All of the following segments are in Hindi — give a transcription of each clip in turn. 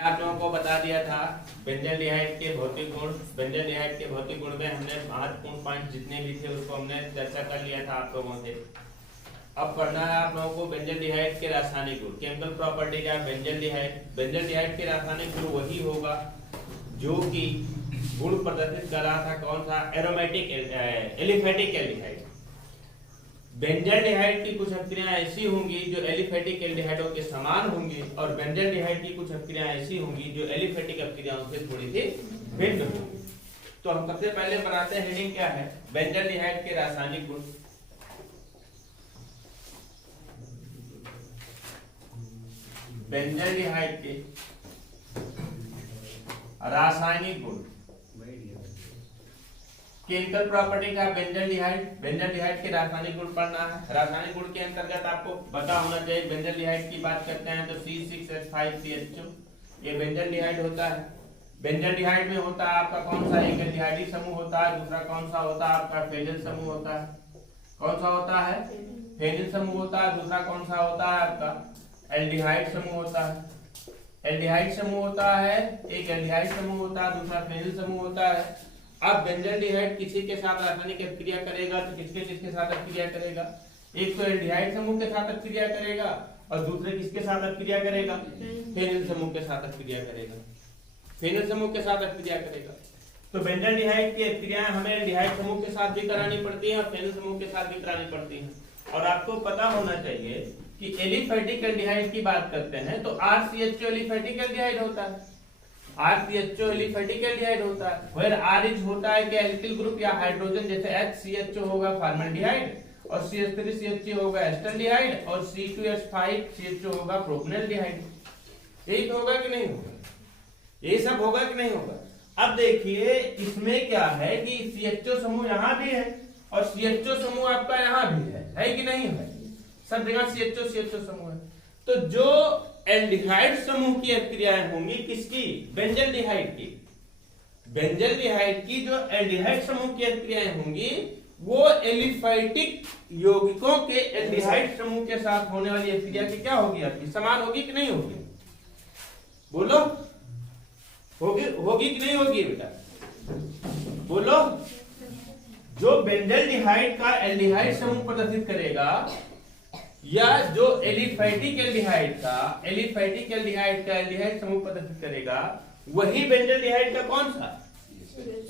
आप लोगों को बता दिया था बेंजल्डिहाइड के भौतिक गुण। बेंजल्डिहाइड के भौतिक गुण में हमने महत्वपूर्ण पॉइंट जितने भी थे उसको हमने चर्चा कर लिया था आप लोगों से। अब पढ़ना है आप लोगों को बेंजल्डिहाइड के रासायनिक गुण, केमिकल प्रॉपर्टी का बेंजल्डिहाइड। बेंजल्डिहाइड के रासायनिक गुण वही होगा जो कि गुण प्रदर्शित कर रहा था, कौन सा, एरोमेटिक एलिफेटिक एल्डिहाइड। बेंजल्डिहाइड की कुछ अभिक्रियाएं ऐसी होंगी जो एलिफेटिक एल्डिहाइडों के समान होंगी और बेंजल्डिहाइड की कुछ अभिक्रियाएं ऐसी होंगी जो एलिफेटिक अभिक्रियाओं से थोड़ी सी भिन्न होंगी। तो हम सबसे पहले बनाते हैं, हेडिंग क्या है, बेंजल्डिहाइड के रासायनिक गुण। बेंजल्डिहाइड के रासायनिक गुण, केमिकल प्रॉपर्टी का बेंजल्डिहाइड। बेंजल्डिहाइड के रासायनिक गुण पढ़ना है। रासायनिक गुण के अंतर्गत आपको पता होना चाहिए, बेंजल्डिहाइड की बात करते हैं तो C6H5CH2 ये बेंजल्डिहाइड होता है। बेंजल्डिहाइड में होता है आपका कौन सा, एक एल्डिहाइड समूह होता है, दूसरा कौन सा होता है आपका फेनिल समूह होता है। कौन सा होता है, फेनिल समूह होता है। दूसरा कौन सा होता है आपका एल्डिहाइड समूह होता है। एल्डिहाइड समूह होता है, एक एल्डिहाइड समूह होता है, दूसरा फेनिल समूह होता है। अब बेंजल्डिहाइड किसी के साथ रासायनिक अभिक्रिया करेगा तो किसके साथ अभिक्रिया करेगा, एक तो एल्डिहाइड समूह के साथ अभिक्रिया करेगा और दूसरे किसके साथ अभिक्रिया करेगा, फेनिल समूह के साथ अभिक्रिया करेगा। फेनिल समूह के साथ अभिक्रिया करेगा। तो बेंजल्डिहाइड की अभिक्रियाएं हमें एल्डिहाइड समूह के साथ भी करानी पड़ती है और फेनिल समूह के साथ भी करानी पड़ती है। और आपको पता होना चाहिए कि एलिफेटिक एल्डिहाइड की बात करते हैं तो RCHO एलिफेटिक एल्डिहाइड होता है। RCHO एलिफेटिक एल्डिहाइड होता है। फिर RH होता है कि एल्किल ग्रुप या हाइड्रोजन, जैसे HCHO होगा फॉर्मल्डिहाइड और CH3CH3 होगा एस्टल्डिहाइड और C2H5CHO होगा प्रोपेनॉल्डिहाइड। यही होगा कि नहीं होगा, ये सब होगा कि नहीं होगा। अब देखिए इसमें क्या है कि CHO समूह यहाँ भी है और CHO समूह आपका यहाँ भी है कि नहीं है, सब जगह CHO समूह है। तो जो एल्डिहाइड समूह की अभिक्रियाएं होंगी किसकी, बेंजल्डिहाइड की। बेंजल्डिहाइड की जो एल्डिहाइड समूह की अभिक्रियाएं होंगी वो एलिफेटिक यौगिकों के एल्डिहाइड समूह के साथ होने वाली अभिक्रिया की क्या होगी, आपकी समान होगी कि नहीं होगी, बोलो, होगी कि नहीं होगी बेटा, बोलो। जो बेंजल्डिहाइड का एल्डिहाइड समूह प्रदर्शित करेगा या जो एलिफेटिक एल्डिहाइड का एल्डिहाइड समूह प्रदर्शित करेगा वही बेंजल्डिहाइड का कौन सा,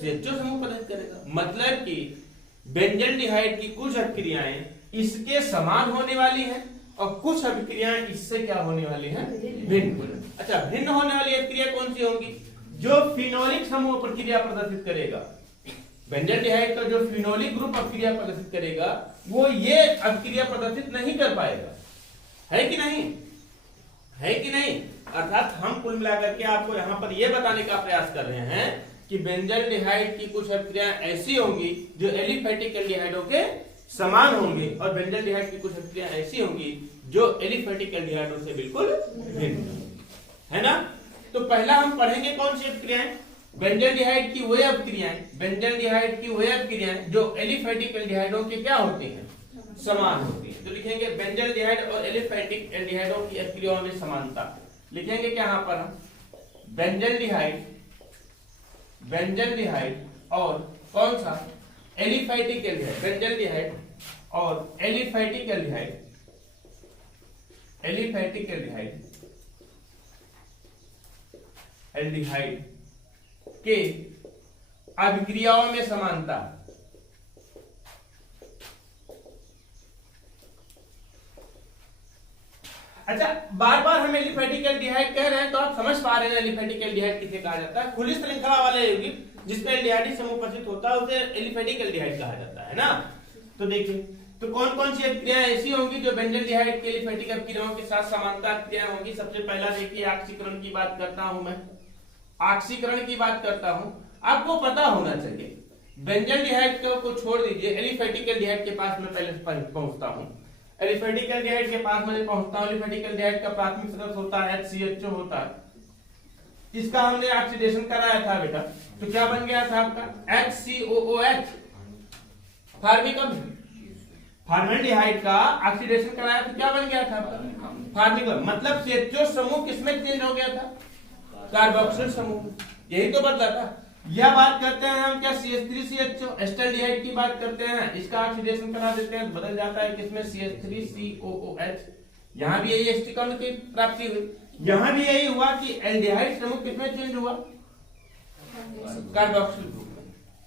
CHO समूह प्रदर्शित करेगा। मतलब कि बेंजल्डिहाइड की कुछ अभिक्रियाएं इसके समान होने वाली हैं और कुछ अभिक्रियाएं इससे क्या होने वाली हैं, भिन्न। अच्छा, भिन्न होने वाली अभिक्रिया कौन सी होगी, जो फिनोलिक समूह प्रक्रिया प्रदर्शित करेगा। बेंजल्डिहाइड का जो फिनोलिक ग्रुप अभिक्रिया प्रदर्शित करेगा वो ये अभिक्रिया प्रदर्शित नहीं कर पाएगा, है कि नहीं, है कि नहीं। अर्थात हम कुल मिलाकर के आपको यहाँ पर यह बताने का प्रयास कर रहे हैं कि बेंजल्डिहाइड की कुछ अभिक्रियाएं ऐसी होंगी जो एलिफेटिक एल्डिहाइडों के समान होंगी और बेंजल्डिहाइड की कुछ अभिक्रियाएं ऐसी होंगी जो एलिफेटिक एल्डिहाइडों से बिल्कुल भिन्न है ना। तो पहला हम पढ़ेंगे कौन सी अभिक्रियाएं, बेंजल्डिहाइड की वह अभिक्रियाएं जो एलिफेटिक एल्डिहाइडों के क्या होती हैं, समान होती हैं। तो लिखेंगे बेंजल्डिहाइड और एलिफेटिक एल्डिहाइडों की अभिक्रियाओं में समानता। लिखेंगे क्या यहाँ पर हम, बेंजल्डिहाइड और कौन सा, एलिफेटिक एल्डिहाइड। बेंजल्डिहाइड और एलिफेटिक एल्डिहाइड के अभिक्रियाओं में समानता। अच्छा, बार बार हम एलिफेटिक एल्डिहाइड कह रहे हैं तो आप समझ पा रहे हैं एलिफेटिक एल्डिहाइड किसे कहा जाता है। खुली श्रृंखला वाले यौगिक जिसमें एल्डिहाइड समूह प्रदर्शित होता है उसे एलिफेटिक एल्डिहाइड कहा जाता है ना। तो देखिए, तो कौन कौन सी अभिक्रियाएं ऐसी होंगी जो बेंजल्डिहाइड के एलिफेटिक अभिक्रियाओं के साथ समानता अभिक्रियाएं होंगी। सबसे पहला देखिए, ऑक्सीकरण की बात करता हूं मैं, ऑक्सीकरण की बात करता हूं। आपको पता होना चाहिए बेंजल्डिहाइड को छोड़ दीजिए, एलिफेटिक एल्डिहाइड के पास मैं पहले पहुंचता हूं। एलिफेटिक एल्डिहाइड के पास मैं पहुंचता हूं। एलिफेटिक एल्डिहाइड का प्राथमिक सदस्य होता है HCHO होता है। इसका हमने ऑक्सीडेशन कराया था बेटा, तो क्या बन गया था आपका HCOOH, फॉर्मल्डिहाइड का ऑक्सीडेशन कराया तो क्या बन गया था आपका, फार्मिक। मतलब CHO समूह किसमें चेंज हो गया था, कार्बोक्सिल समूह, यही तो बदला था। यह बात करते हैं हम क्या CH3CHO एस्टल्डिहाइड की बात करते हैं, इसका ऑक्सीडेशन करा देते हैं, बदल जाता है किसमें CH3COOH। यहाँ भी यही एस्टिकॉन की प्राप्ति हुई, यहाँ भी यही हुआ कि एल्डिहाइड समूह किसमें चेंज हुआ, कार्बोक्सिल ग्रुप में।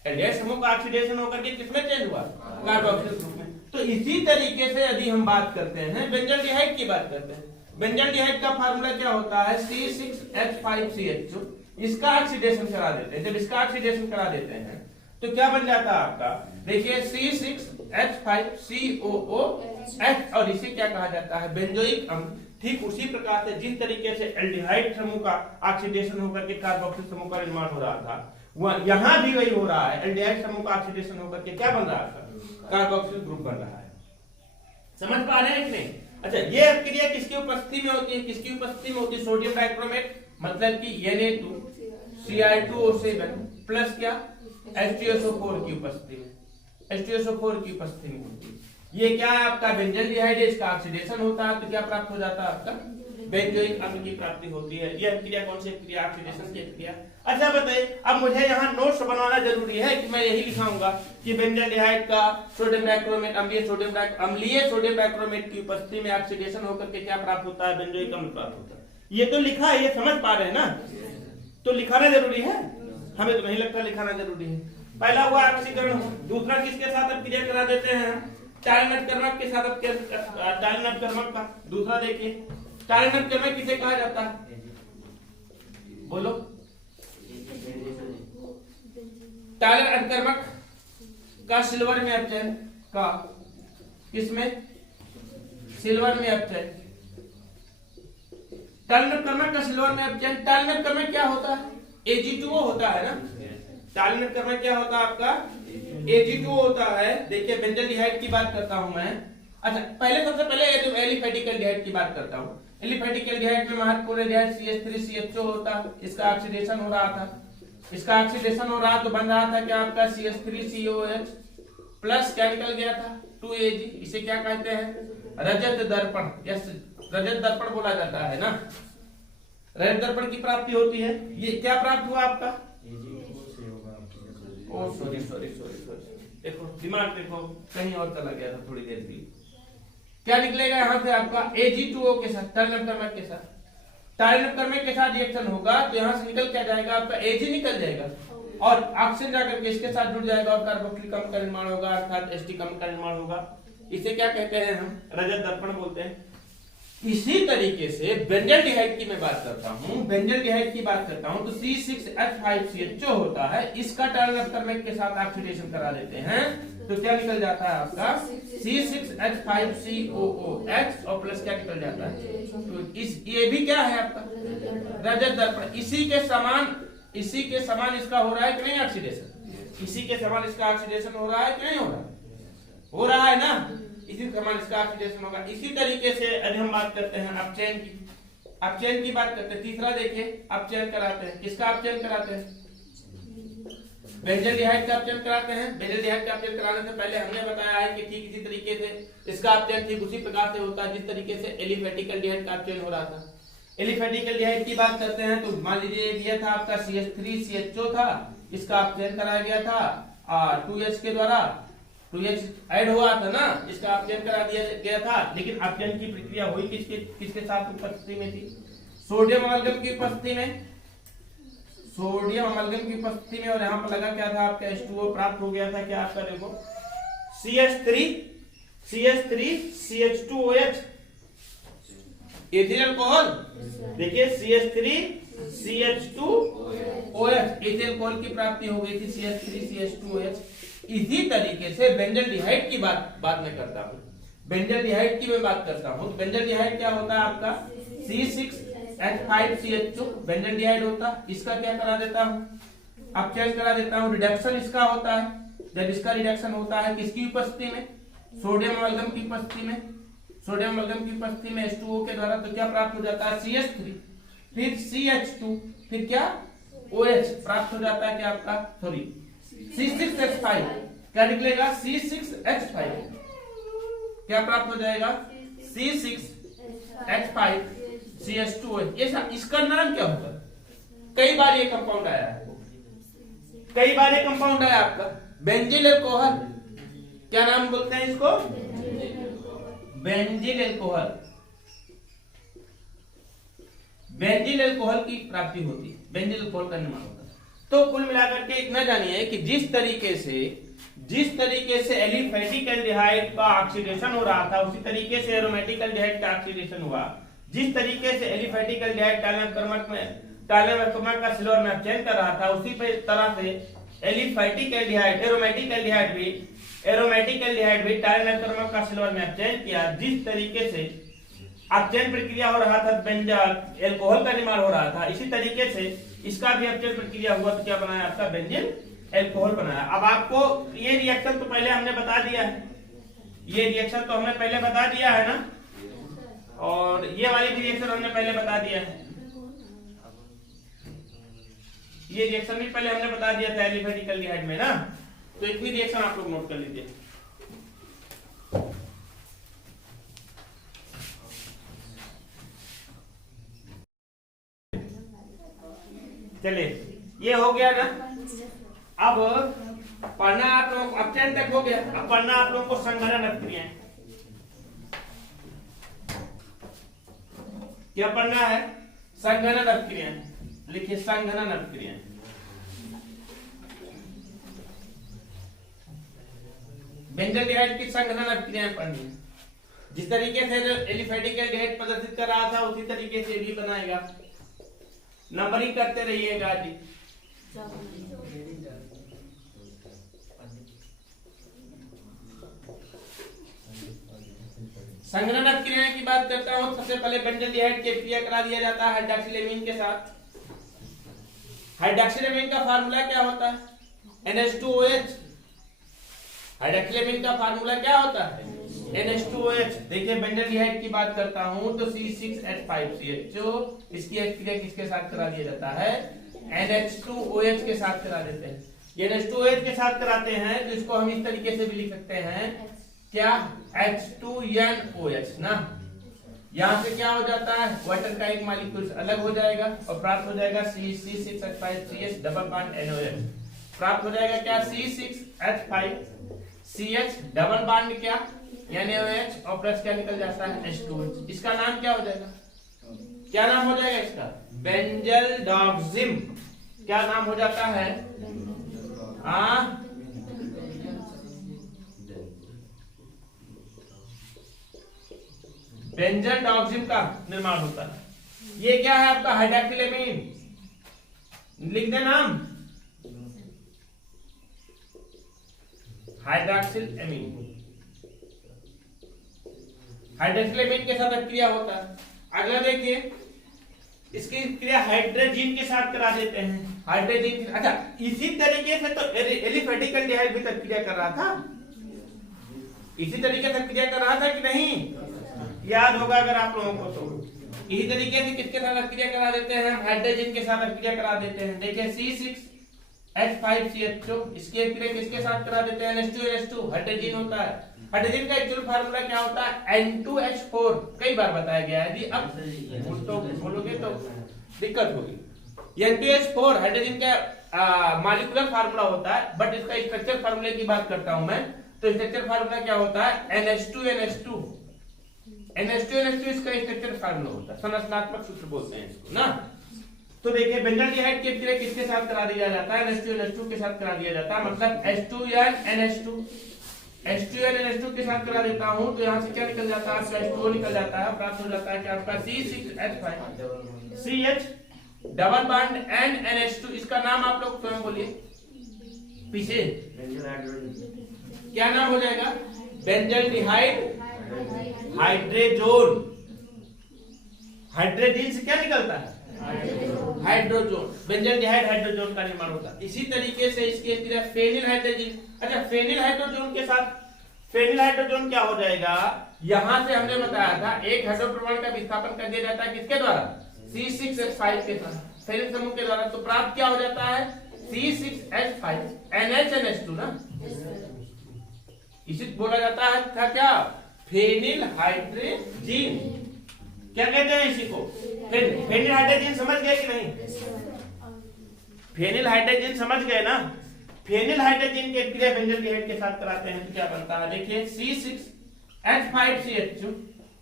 एल्डिहाइड समूह का ऑक्सीडेशन होकर के किसमें चेंज हुआ, कार्बोक्सिल ग्रुप में। तो इसी तरीके से यदि हम बात करते हैं बेंजल्डिहाइड की बात करते हैं, बेंजल्डिहाइड का फार्मूला क्या होता है C6H5CHO, इसका ऑक्सीडेशन करा देते हैं। जब इसका ऑक्सीडेशन करा देते हैं तो क्या बन जाता है आपका, देखिए C6H5COOH, और इसे क्या कहा जाता है, बेंजोइक अम्ल। ठीक उसी प्रकार से जिस तरीके से एल्डिहाइड समूह का ऑक्सीडेशन होकर के कार्बोक्सिल समूह का निर्माण हो रहा था, वह यहां भी वही हो रहा है। एल्डिहाइड समूह का ऑक्सीडेशन होकर के क्या बन रहा था, कार्बोक्सिल ग्रुप बन रहा है। समझ पा रहे हैं कि नहीं? अच्छा, ये क्रिया किसकी उपस्थिति में होती है, किसकी उपस्थिति में होती है, सोडियम डाइक्रोमेट, मतलब कि Na2Cl2O7 प्लस क्या H2SO4 की उपस्थिति में, H2SO4 की उपस्थिति में होती है। ये क्या है आपका बेंजल्डिहाइड है, इसका ऑक्सीडेशन होता है तो क्या प्राप्त हो जाता है आपका बेंजोइक अम्ल की प्राप्ति होती है। यह क्रिया कौन सी क्रिया, ऑक्सीडेशन की क्रिया। अच्छा बताइए, अब मुझे यहाँ नोट्स बनाना जरूरी है कि मैं यही लिखाऊंगा कि बेंजल्डिहाइड का सोडियम डाइक्रोमेट, अम्लीय सोडियम डाइक्रोमेट की उपस्थिति में ऑक्सीडेशन होकर के क्या प्राप्त होता है, बेंजोइक अम्ल प्राप्त होता है। ये तो लिखा है, ये समझ पा रहे हैं ना, तो लिखाना जरूरी है, हमें तो नहीं लगता लिखाना जरूरी है। पहला हुआ ऑक्सीकरण, दूसरा किसके साथ अब क्रिया करा देते हैं, टायलनटकर्मक के साथ। अब टायलनटकर्मक का दूसरा देखिए, टायलनटकर्मक किसे कहा जाता है, बोलो। टायलनटकर्मक का सिल्वर में अपचयन का, किसमें, सिल्वर में अपचयन। टायलनटकर्मक का सिल्वर में अपचयन, टायलनटकर्मक क्या होता है, Ag2O होता है ना। टायलनटकर्मक क्या होता है आपका, Ag2O होता है। देखिए बेंजल्डिहाइड की बात करता हूं मैं। अच्छा, पहले सबसे पहले एलिफेटिक एल्डिहाइड की बात करता हूं। एलिफेटिक एल्डिहाइड में महत्वपूर्ण एल्डिहाइड CH3CHO होता है, इसका ऑक्सीडेशन हो रहा था, इसका ऑक्सीडेशन हो रहा तो बन रहा था क्या आपका CH3COOH प्लस क्या निकल गया था 2Ag। इसे क्या कहते हैं, रजत दर्पण, यस रजत दर्पण बोला जाता है ना, रजत दर्पण की प्राप्ति होती है। ये क्या प्राप्त हुआ आपका, ओ सॉरी, देखो दिमाग देखो कहीं और चला गया था थोड़ी देर के लिए। क्या निकलेगा यहाँ से आपका Ag2O के साथ, टायलनटकर्मक के साथ, टायलनटकर्मक के साथ रिएक्शन होगा तो यहाँ से निकल क्या जाएगा आपका Ag निकल जाएगा, और ऑक्सीजन जाकर के इसके साथ जुड़ जाएगा और कार्बोक्सिलिक अम्ल का निर्माण होगा, अर्थात एस्टिक अम्ल का निर्माण होगा। इसे क्या कहते हैं हम, रजत दर्पण बोलते हैं। इसी तरीके से बेंजल्डिहाइड की मैं बात करता हूं, बेंजल्डिहाइड की बात करता हूं तो C6H5CHO होता है, इसका टायलनटकर्मक के साथ ऑक्सीडेशन करा देते हैं तो क्या निकल जाता है आपका C6H5COOH और प्लस क्या निकल जाता है, तो ये भी क्या है आपका रजत दर्पण। इसी के समान इसका हो रहा है कि नहीं ऑक्सीडेशन, इसी के समान इसका ऑक्सीडेशन हो रहा है कि नहीं हो रहा है, हो रहा है ना, इसी समान इसका ऑक्सीडेशन होगा। इसी तरीके से यदि हम बात करते हैं अपचयन की बात करते हैं। तीसरा देखिए अपचयन कराते हैं, किसका अपचयन कराते हैं, बेंजल्डिहाइड का अपचयन कराते हैं। बेंजल्डिहाइड का अपचयन कराने से पहले हमने बताया है कि ठीक इसी तरीके से इसका अपचयन ठीक उसी प्रकार से होता है जिस तरीके से एलिफेटिक एल्डिहाइड का अपचयन हो रहा था। एलिफेटिक एल्डिहाइड की बात करते हैं तो मान लीजिए दिया था आपका CH3CHO था, इसका अपचयन कराया गया था 2H के द्वारा, 2H ऐड हुआ था ना, इसका अपचयन करा दिया गया था। लेकिन अपचयन की प्रक्रिया हुई किसके साथ उपस्थिति में थी, सोडियम अमलगम की उपस्थिति में, सोडियम अमलगम की उपस्थिति में, और यहाँ पर लगा क्या था आपका H2O प्राप्त हो गया था, क्या आपका देखो CH3CH2OH एथिल अल्कोहल। देखिए CH3CH2OH एथिल अल्कोहल की प्राप्ति हो गई थी CH3CH2OH। इसी तरीके से बेंजल्डिहाइड की बात मैं करता हूं, बेंजल्डिहाइड की मैं बात करता हूं। बेंजल्डिहाइड क्या होता है आपका C6H5CHO बेंजल्डिहाइड होता है, इसका क्या करा देता हूं, अपचयन करा देता हूं, रिडक्शन इसका होता है। जब इसका रिडक्शन होता है किसकी उपस्थिति में, सोडियम अमलगम की उपस्थिति में, सोडियम अमलगम की उपस्थिति में H2O के द्वारा, तो क्या प्राप्त हो जाता है CH3, फिर CH2, फिर क्या OH प्राप्त हो जाता है, क्या आपका सॉरी C6H5, क्या निकलेगा C6H5, क्या प्राप्त हो जाएगा C6H5CH2OH। इसका नाम क्या होगा, कई बार ये कंपाउंड आया है, कई बार ये कंपाउंड आया आपका बेंजिल अल्कोहल। क्या नाम बोलते हैं इसको? Benzyl alcohol. बेंजिल अल्कोहल की प्राप्ति होती है, बेंजिल अल्कोहल का निर्माण होता है। तो कुल मिलाकर के इतना जानिए कि जिस तरीके से एलिफेटिक एल्डिहाइड का ऑक्सीडेशन हो रहा था, उसी तरीके से एरोमेटिक एल्डिहाइड का ऑक्सीडेशन हुआ। जिस तरीके से एलिफेटिक एल्डिहाइड टाइलेमर्कमर का सिल्वर में अपचयन कर रहा था, उसी तरह से एलिफेटिक एल्डिहाइड एरोमेटिक एल्डिहाइड भी टाइलेमर्कमर का सिल्वर में अपचयन किया। जिस तरीके से अपचयन प्रक्रिया हो रहा था, बेंजल अल्कोहल का निर्माण हो रहा था, इसी तरीके से इसका भी अपचयन प्रक्रिया हुआ तो क्या बनाया आपका? बेंजिल अल्कोहल बनाया। अब आपको ये रिएक्शन तो पहले हमने बता दिया है, ये रिएक्शन तो हमने पहले बता दिया है ना, और ये वाली भी रिएक्शन हमने पहले बता दिया है, ये रिएक्शन भी पहले हमने बता दिया था एलिफेटिक एल्डिहाइड में ना। तो इतनी रिएक्शन आप लोग नोट कर लीजिए। चलिए ये हो गया ना। अब पढ़ना आप लोग अपचयन तक हो गया, अब पढ़ना आप लोगों को संघनन अपक्रियाएं। क्या पढ़ना है? संघनन अपक्रियाएं। लिखिए संघनन अपक्रियाएं। बेंजल्डिहाइड की संघनन अपक्रियाएं पढ़नी है। जिस तरीके से एलिफेटिक एल्डिहाइड प्रदर्शित कर रहा था, उसी तरीके से भी बनाएगा। नंबरिंग करते रहिएगा जी। संघनन अपक्रियाएं की बात करता हूं। सबसे पहले बेंजल्डिहाइड की क्रिया करा दिया जाता है हाइड्रॉक्सिलेमीन के साथ। हाइड्रॉक्सिलेमीन का फार्मूला क्या होता है? NH2OH। हाइड्रॉक्सिलेमीन का फार्मूला क्या होता है? NH2OH। देखिए बेंजल्डिहाइड की बात करता हूं तो C6H5CH। इसकी क्रिया किसके साथ करा दिया जाता है? NH2OH के साथ करा देते हैं। ये NH2OH के साथ कराते हैं तो इसको हम इस तरीके से भी लिख सकते हैं, क्या? H2NOH ना। यहां से क्या हो जाता है? वाटर का एक मॉलिक्यूल अलग हो जाएगा और प्राप्त हो जाएगा C6H5CH डबल बॉन्ड NOH। प्राप्त हो जाएगा क्या? C6H5CH डबल बॉन्ड क्या? NaOH और प्लस क्या निकल जाता है? H2OH। इसका नाम क्या हो जाएगा? क्या नाम हो जाएगा इसका? बेंजल्डॉक्सिम। क्या नाम हो जाता है? बेंजल्डॉक्सिम का निर्माण होता है। ये क्या है आपका? हाइड्रॉक्सिलेमीन। लिख दे नाम, हाइड्रॉक्सिलेमीन। हाइड्रॉक्सिलेमीन के साथ क्रिया होता है। अगला देखिए, इसकी क्रिया हाइड्रोजन के साथ करा देते हैं। हाइड्रोजन, अच्छा इसी तरीके से तो एलिफेटिक एल्डिहाइड भी क्रिया कर रहा था, इसी तरीके से क्रिया कर रहा था कि नहीं? याद होगा अगर आप लोगों को तो। इसी तरीके से किसके साथ क्रिया करा देते हैं? हम हाइड्रोजन के साथ क्रिया करा देते हैं। देखिए C6H5CH। इसकी क्रिया किसके साथ करा देते हैं? NH2NH2। हाइड्रोजन होता है। हाइड्रोजन का एक्चुअल फार्मूला क्या होता है? N2H4। कई बार बताया गया है जी, अब तो बोलोगे तो दिक्कत होगी। N2H4 हाइड्रोजन का मॉलिक्यूलर फार्मूला होता है, बट इसका स्ट्रक्चर फार्मूले की बात करता हूं मैं, तो स्ट्रक्चर फार्मूला क्या होता है? NH2NH2 इसका स्ट्रक्चर फार्मूला होता है, संरचनात्मक सूत्र बोलते हैं इसको ना। तो देखिए बेंजल्डिहाइड की क्रिया किसके साथ करा दिया जाता है? NH2NH2 के साथ करा दिया जाता है। मतलब H2NNH2 के साथ करा देता हूं तो यहां से क्या निकल जाता है? आपका H2O निकल जाता है। प्राप्त हो जाता है कि आपका C6H5CH डबल बॉन्ड NNH2। इसका नाम आप लोग स्वयं बोलिए पीछे, क्या नाम हो जाएगा? Benzaldehyde hydrazone. हाइड्रोजन से क्या निकलता है? हाइड्रोजोन। बेंजल्डिहाइड हाइड्रोजोन का निर्माण होता है। इसी तरीके से इसके क्रिया फेनिल हाइड्रोजन। अच्छा फेनिल हाइड्रोजोन के साथ, फेनिल हाइड्रोजन क्या हो जाएगा? यहां से हमने बताया था एक हाइड्रोप्रमाण का विस्थापन कर दिया जाता है किसके द्वारा? C6H5 के साथ, फेनिल समूह के द्वारा। तो प्राप्त क्या हो जाता है? C6H5NH2 ना। इसी बोला जाता है था क्या? Phenyl hydrogen. क्या कहते हैं इसी को? Phenyl hydrogen. समझ गए कि नहीं? फेनिल हाइड्रोजन समझ गए ना, फेनिल हाइड्रोजन के क्रिया बेंजल्डिहाइड के साथ कराते हैं तो क्या बनता है, देखिए C6H5CH2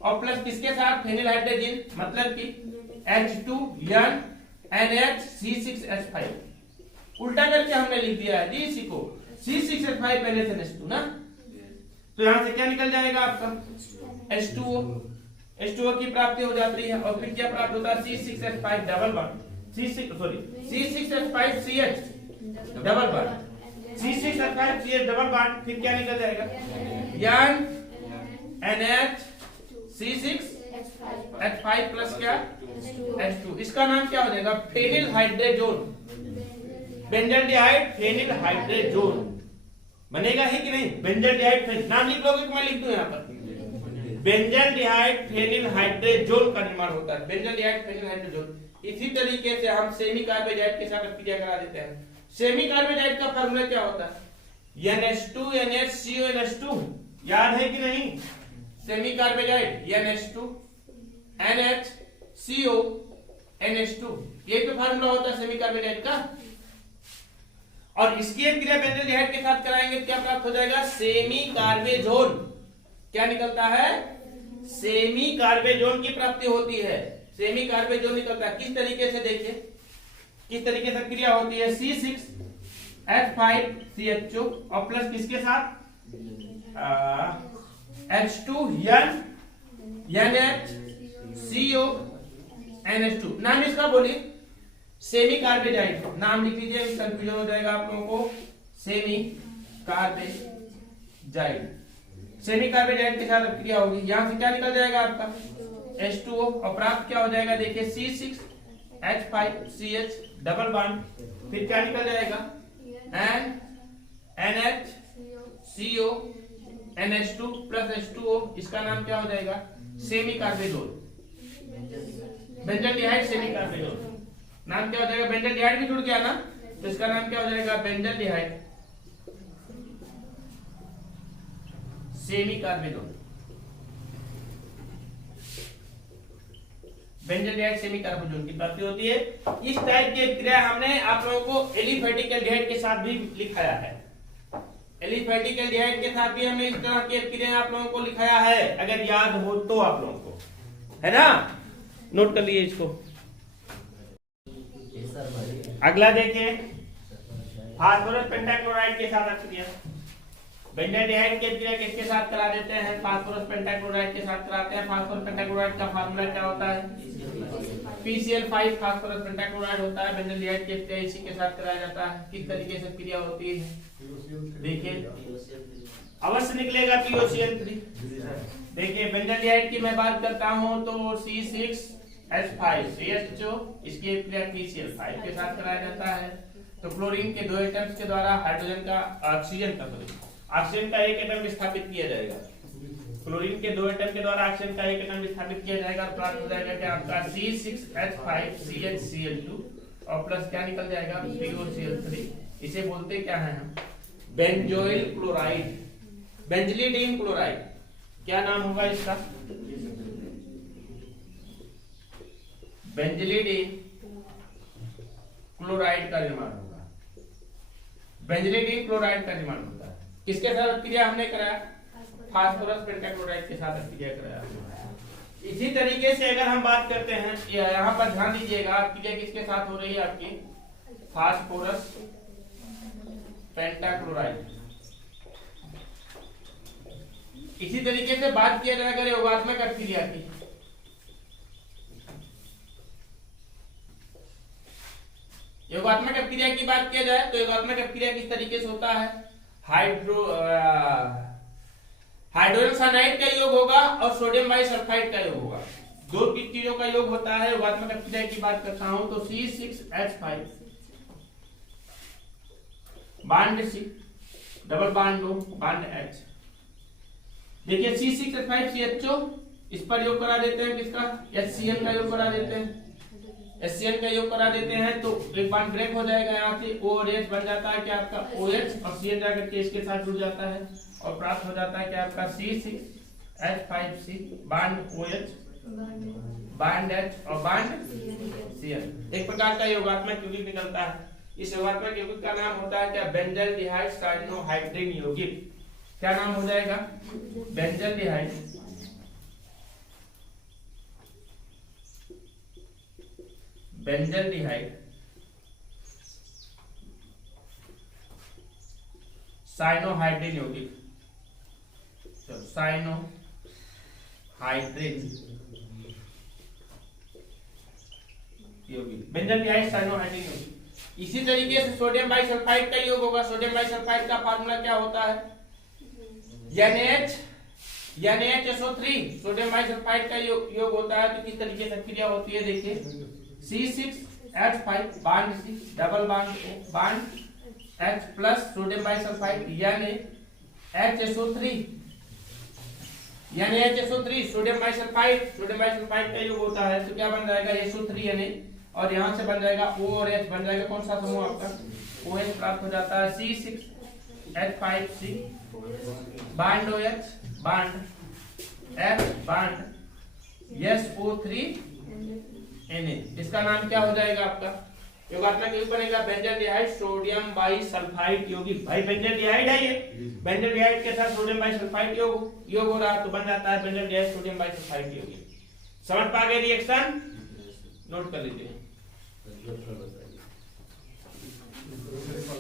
और प्लस किसके साथ, फेनिल हाइड्रोजन मतलब कि H2NH C6H5, उल्टा करके हमने लिख दिया है जी इसी को, C6H5 पहले से NH2 ना, तो यहां से क्या निकल जाएगा आपका H2O, H2O की प्राप्ति हो जाती है और फिर क्या प्राप्त होता है, C6H5 double bond, C6H5CH double bond, C6H5CH double bond, फिर क्या निकल जाएगा, NH C6H5 प्लस क्या H2, इसका नाम क्या हो जाएगा, phenyl hydrazone, benzaldehyde phenyl hydrazone बनेगा ही कि नहीं, बेंजल्डिहाइड नाम लिख लोगे कि मैं लिख दूं यहाँ पर, बेंजल्डिहाइड फेनिल हाइड्रोजोन का निर्माण होता है, बेंजल्डिहाइड फेनिल हाइड्रोजोन। इसी तरीके से हम सेमी कार्बोजाइड के साथ क्रिया करा देते हैं। सेमी कार्बोजाइड का फार्मूला क्या होता है, NH2 NH CO NH2, याद है कि नहीं, semi कार्बोजाइड NH2 NH CO NH2, ये तो फार्मूला होता है सेमी कार्बोजाइड का। और इसकी एक क्रिया बेंजल्डिहाइड के साथ कराएंगे क्या प्राप्त हो जाएगा, सेमी कार्बेजोन, क्या निकलता है, सेमी कार्बेजोन की प्राप्ति होती है, सेमी कार्बेजोन निकलता है। किस तरीके से, देखिए किस तरीके से क्रिया होती है, C6H5CH2 और प्लस किसके साथ H2NHCO NH2, नाम इसका बोलिए सेमी कार्बेजाइड, नाम लिख लीजिए, कंफ्यूजन हो जाएगा आप लोगों को, सेमी कार्बेजाइड, सेमी कार्बेजाइड के साथ क्रिया होगी, यहां से क्या निकल जाएगा आपका H2O और प्राप्त क्या हो जाएगा, देखिए C6H5CH डबल बॉन्ड, फिर क्या निकल जाएगा NHCO NH2 प्लस H2O, इसका नाम क्या हो जाएगा, semi carbazone, benzaldehyde semi carbazone, नाम क्या हो जाएगा, बेंजल्डिहाइड भी जुड़ गया ना, तो इसका नाम क्या हो जाएगा, benzaldehyde semi carbazone, benzaldehyde semi carbazone की प्राप्ति होती है। इस टाइप की क्रिया हमने आप लोगों को एलिफेटिक एल्डिहाइड के साथ भी लिखाया है, एलिफेटिक एल्डिहाइड के साथ भी हमने इस तरह की क्रिया आप लोगों को लिखाया है, अगर याद हो तो आप लोगों को, है ना, नोट कर लिए इसको। अगला देखिए फास्फोरस पेंटाक्लोराइड के साथ क्रिया, बेंजल्डिहाइड की क्रिया किसके साथ करा देते हैं, फास्फोरस पेंटाक्लोराइड के साथ कराते हैं। फास्फोरस पेंटाक्लोराइड का फार्मूला क्या होता है, PCl5 फास्फोरस पेंटाक्लोराइड होता है, बेंजल्डिहाइड की क्रिया इसी के साथ कराया जाता है। किस तरीके से क्रिया होती है, देखिए अवश्य निकलेगा POCl3। देखिए बेंजल्डिहाइड की मैं बात करता हूं तो C6H5CH2, इसकी क्रिया PCl5 के साथ कराया जाता है। तो क्लोरीन के दो एटम्स के द्वारा हाइड्रोजन का ऑक्सीजन का एक एटम विस्थापित किया जाएगा, क्लोरीन के दो एटम के द्वारा ऑक्सीजन का एक एटम विस्थापित किया जाएगा और प्राप्त हो जाएगा क्या आपका C6H5CH2 और प्लस क्या निकल जाएगा POCl3। इसे बोलते क्या है हम, बेंजोइल क्लोराइड, बेंजलिडीन क्लोराइड, क्या नाम होगा इसका, बेंजलिडीन क्लोराइड का निर्माण होगा, बेंजलिडीन क्लोराइड का निर्माण होता है। किसके साथ क्रिया हमने कराया, फास्फोरस पेंटाक्लोराइड के साथ क्रिया कराया। इसी तरीके से अगर हम बात करते हैं, यहाँ पर ध्यान दीजिएगा क्रिया किसके साथ हो रही है आपकी, फास्फोरस पेंटाक्लोराइड। इसी तरीके से बात किया जाए अगर योगात्मक क्रिया की, योगात्मक क्रिया की बात किया जाए तो योगात्मक क्रिया किस तरीके से होता है, हाइड्रोजन साइनाइड का योग होगा और सोडियम बाइसल्फाइड का योग होगा, दो चीजों का योग होता है। योगात्मक क्रिया की बात करता हूं तो C6H5 bond C double bond O bond H। देखिए C6H5CHO इस पर योग करा देते हैं, किसका HCl का योग करा देते हैं, HCl का योग करा देते हैं तो एक बॉन्ड ब्रेक हो जाएगा, यहाँ से O और H बन जाता है क्या आपका OH और Cl जाकर के इसके साथ जुड़ जाता है और प्राप्त हो जाता है क्या आपका C6H5C bond OH bond H और बॉन्ड Cl। एक प्रकार का योगात्मक यौगिक निकलता है। इस वर्तमान यौगिक का नाम होता है क्या? बेंजल्डिहाइड साइनोहाइड्रिन यौगिक। क्या नाम हो जाएगा? बेंजल्डिहाइड साइनोहाइड्रिन यौगिक। तो साइनोहाइड्रिन यौगिक, बेंजल्डिहाइड साइनोहाइड्रिन यौगिक। इसी तरीके से सोडियम बाइसल्फाइड का योग होगा। सोडियम बाइसल्फाइड का फार्मूला क्या होता है? NaHSO3। सोडियम बाइसल्फाइड का योग होता है। तो किस तरीके से क्रिया होती है देखिए, C6H5 bond C double bond O bond H plus sodium bisulphide NaHSO3 sodium bisulphide का योग होता है। तो क्या बन जाएगा? SO3 Na और यहां से बन जाएगा O और H बन जाएगा कौन सा समूह आपका? OH प्राप्त हो जाता है। C6H5C bond OH bond H bond SO3 Na। इसका नाम क्या हो जाएगा आपका? योगात्मक यौगिक बनेगा बेंजल्डिहाइड सोडियम बाइसल्फाइड यौगिक। भाई बेंजल्डिहाइड है ये, बेंजल्डिहाइड के साथ सोडियम बाइसल्फाइड योग हो रहा है तो बन जाता है बेंजल्डिहाइड सोडियम बाइसल्फाइड यौगिक। समझ पा गए रिएक्शन? नोट कर लीजिए।